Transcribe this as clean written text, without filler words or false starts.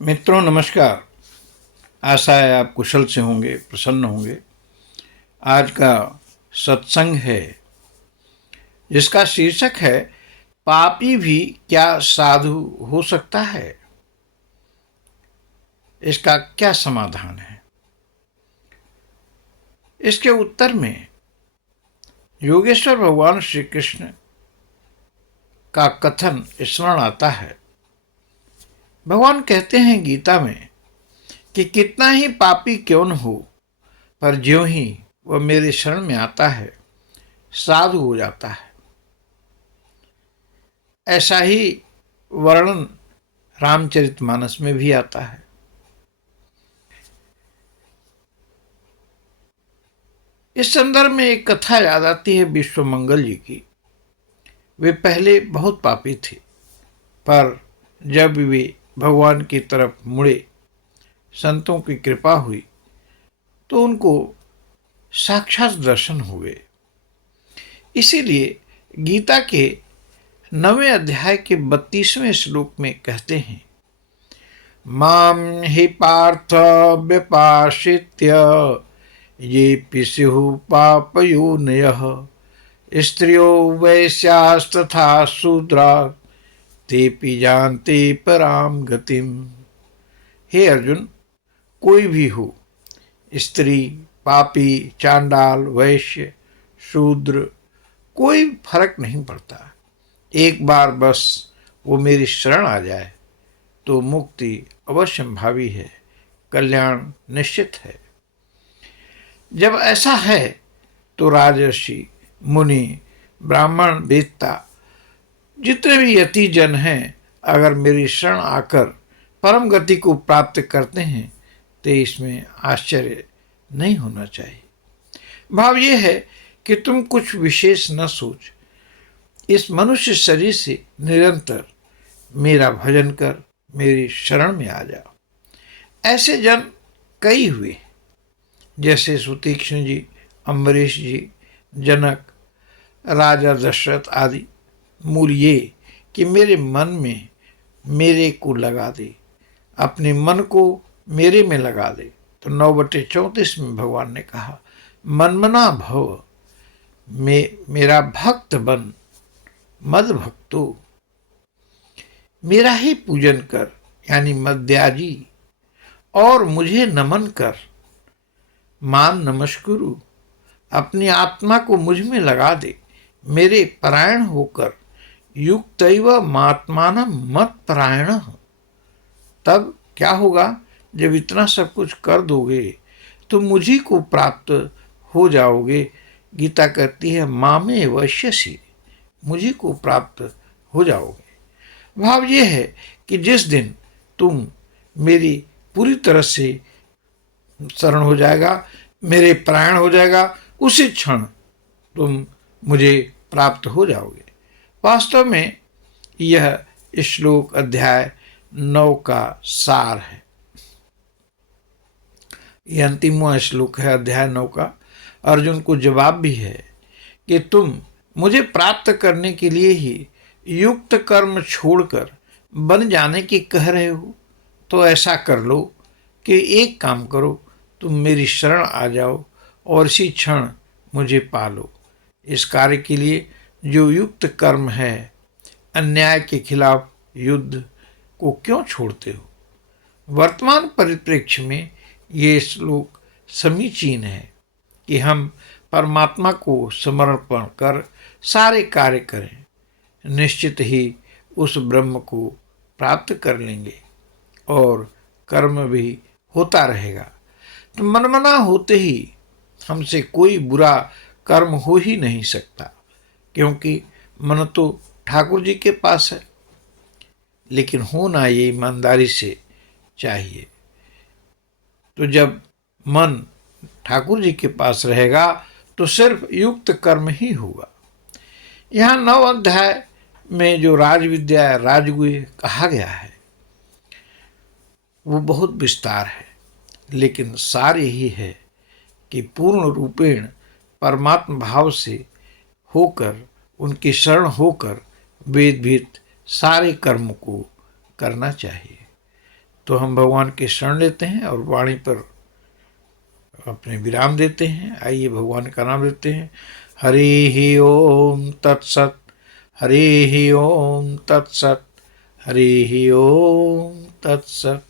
मित्रों नमस्कार। आशा है आप कुशल से होंगे, प्रसन्न होंगे। आज का सत्संग है जिसका शीर्षक है पापी भी क्या साधु हो सकता है। इसका क्या समाधान है? इसके उत्तर में योगेश्वर भगवान श्री कृष्ण का कथन स्मरण आता है। भगवान कहते हैं गीता में कि कितना ही पापी क्यों न हो, पर ज्यों ही वह मेरे शरण में आता है साधु हो जाता है। ऐसा ही वर्णन रामचरितमानस में भी आता है। इस संदर्भ में एक कथा याद आती है विश्वमंगल जी की। वे पहले बहुत पापी थे, पर जब वे भगवान की तरफ मुड़े, संतों की कृपा हुई तो उनको साक्षात दर्शन हुए। इसीलिए गीता के 9वें अध्याय के 32वें श्लोक में कहते हैं, माम हि पार्थ व्यपाश्रित्य ये पिस्युः पापयोनयः स्त्रियो वैश्यास्तथा शूद्रा तेपि जानते पराम गतिम। हे अर्जुन, कोई भी हो, स्त्री, पापी, चांडाल, वैश्य, शूद्र, कोई फर्क नहीं पड़ता। एक बार बस वो मेरी शरण आ जाए तो मुक्ति अवश्यंभावी है, कल्याण निश्चित है। जब ऐसा है तो राजर्षि, मुनि, ब्राह्मण, वेत्ता, जितने भी यति जन हैं, अगर मेरी शरण आकर परम गति को प्राप्त करते हैं तो इसमें आश्चर्य नहीं होना चाहिए। भाव यह है कि तुम कुछ विशेष न सोच, इस मनुष्य शरीर से निरंतर मेरा भजन कर मेरी शरण में आ जाओ। ऐसे जन कई हुए, जैसे सुतीक्ष्ण जी, अम्बरीश जी, जनक, राजा दशरथ आदि। मूल ये कि मेरे मन में मेरे को लगा दे, अपने मन को मेरे में लगा दे। तो 9/34 में भगवान ने कहा, मनमना भव, मेरा भक्त बन, मद भक्तो, मेरा ही पूजन कर, यानी मद्याजी, और मुझे नमन कर, मान नमस्कुरु, अपनी आत्मा को मुझ में लगा दे, मेरे परायण होकर, युक्तैव मात्मानं मत परायण। तब क्या होगा? जब इतना सब कुछ कर दोगे तो मुझी को प्राप्त हो जाओगे। गीता कहती है, मामे वश्यसि, मुझी को प्राप्त हो जाओगे। भाव ये है कि जिस दिन तुम मेरी पूरी तरह से शरण हो जाएगा, मेरे परायण हो जाएगा, उसी क्षण तुम मुझे प्राप्त हो जाओगे। वास्तव में यह श्लोक अध्याय 9 का सार है। यह अंतिमवां श्लोक है अध्याय 9 का। अर्जुन को जवाब भी है कि तुम मुझे प्राप्त करने के लिए ही युक्त कर्म छोड़कर बन जाने की कह रहे हो, तो ऐसा कर लो कि एक काम करो, तुम मेरी शरण आ जाओ और इसी क्षण मुझे पालो। इस कार्य के लिए जो युक्त कर्म है, अन्याय के खिलाफ युद्ध को क्यों छोड़ते हो? वर्तमान परिप्रेक्ष्य में ये श्लोक समीचीन है कि हम परमात्मा को समर्पण कर सारे कार्य करें, निश्चित ही उस ब्रह्म को प्राप्त कर लेंगे और कर्म भी होता रहेगा। तो मनमना होते ही हमसे कोई बुरा कर्म हो ही नहीं सकता, क्योंकि मन तो ठाकुर जी के पास है। लेकिन होना ये ईमानदारी से चाहिए। तो जब मन ठाकुर जी के पास रहेगा तो सिर्फ युक्त कर्म ही होगा। यहाँ 9 अध्याय में जो राजविद्या, राजगुह्य कहा गया है, वो बहुत विस्तार है, लेकिन सार यही है कि पूर्ण रूपेण परमात्म भाव से होकर, उनकी शरण होकर वेद भीत सारे कर्म को करना चाहिए। तो हम भगवान की शरण लेते हैं और वाणी पर अपने विराम देते हैं। आइए भगवान का नाम लेते हैं। हरि ही ओम तत्सत, हरि ही ओम तत्सत, हरि ही ओम तत्सत।